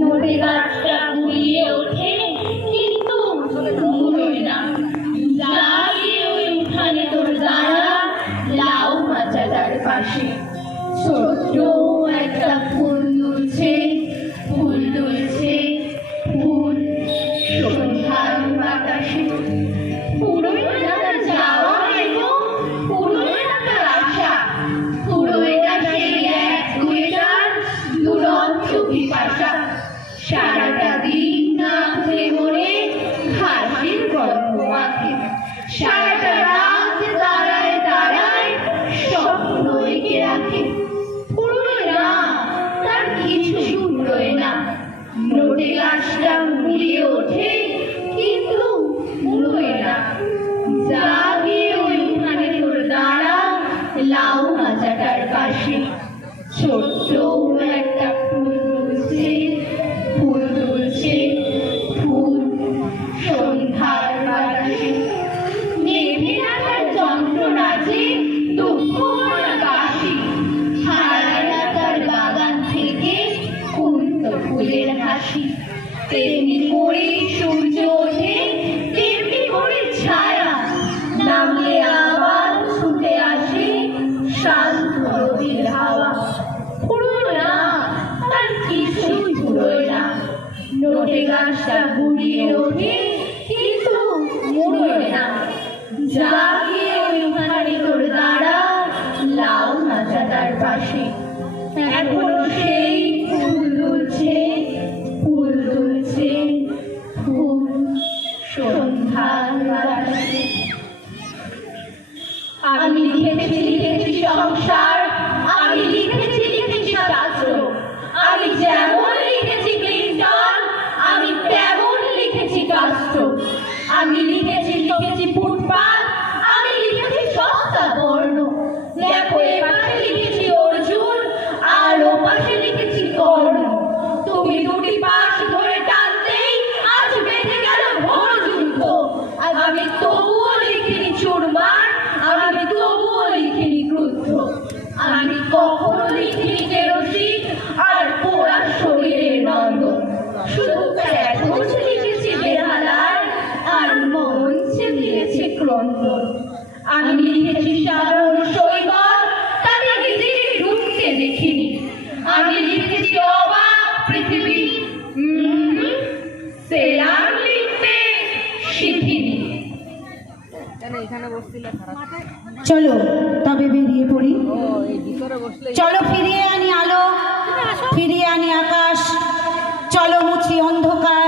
নোটে গাছটা ঘুরিয়ে ওঠে কিন্তু মুড়োয় না। জাগিয়ে ওই উঠানে তোর দাঁড়া লাউ মাচা তার পাশে। ছোট্ট একটা ফুল দুলছে, ফুল দুলছে, ফুল সন্ধ্যার বাতাসে। পুরোই না তার যাওয়া এগো, পুরোই না তার আশা, পুরোই না সেই এক দুইটার দুরন্ত পিপাসা। সারাটা দিন না খেয়ে মরে ঘাসের গল্প মাখে, সারাটা রাত তারায় তারায় স্বপ্ন এঁকে রাখে। পুরোই না তার কিছু পুরোই না। নোটে গাছটা মুড়িয়ে ওঠে কিন্তু মুড়োয় না। জাগিয়ে ওই উঠানে তোর দাঁড়া লাউ মাচাটার পাশে। ছোট্ট একটা ফুল দুলছে, ফুল দুলছে, ফুল সন্ধ্যার বাতাসে। নেভে না তার যন্ত্রণা যে দুঃখ ভরা কাশি, হারায় না তার বাগান থেকে কুন্ত ফুলের হাসি। তেমনি করে সূর্য ওঠে, তেমনি করে ছায়া নামলে আবার ছুটে আসে শান্ত নদীর হাওয়া। পুরোয় না তার কিছুই পুরোয় না। নোটে গাছটা ঘুরিয়ে ওঠে কিন্তু মুড়োয় না। জাগিয়ে ওই উঠানে তোর দাঁড়া লাউ মাচা তার পাশে। এখনো সেই ফুল দুলছে, ফুল দুলছে, ফুল সন্ধ্যার বাতাসে। আমি লিখেছি সংসার, আমি লিখেছি শাস্ত্র, আমি যেমন লিখেছি ক্লিন্টন, আমি তেমন লিখেছি কাস্ত্র। আমি লিখেছি ফুটপাত, আমি লিখেছি সস্তা বর্ণ। দেখো এপাশে লিখেছি অর্জুন আর ওপাশে লিখেছি কর্ণ। তুমি দুটি পাশ ধরে টানতেই আজ বেঁধে গেল ঘোর যুদ্ধ। আমি তবুও লিখিনি চুরমার, আমি তবুও লিখিনি ক্রুদ্ধ। আমি কখনো লিখিনি কেরোসিন আর পোড়া শরীরের নন্দন। শুধু প্যাথোজ লিখেছি বেহালার আর মঞ্চে দিয়েছে ক্রন্দন। আমি লিখেছি সাধারণ সৈকত, তাতে নিজেকে ডুবতে দেখিনি। আমি লিখেছি অবাক পৃথিবী, সেরাম লিখতে শিখিনি। চলো তবে বেরিয়ে পড়ি। চলো ফিরিয়ে আনি আলো, ফিরিয়ে আনি আকাশ। চলো মুছি অন্ধকার,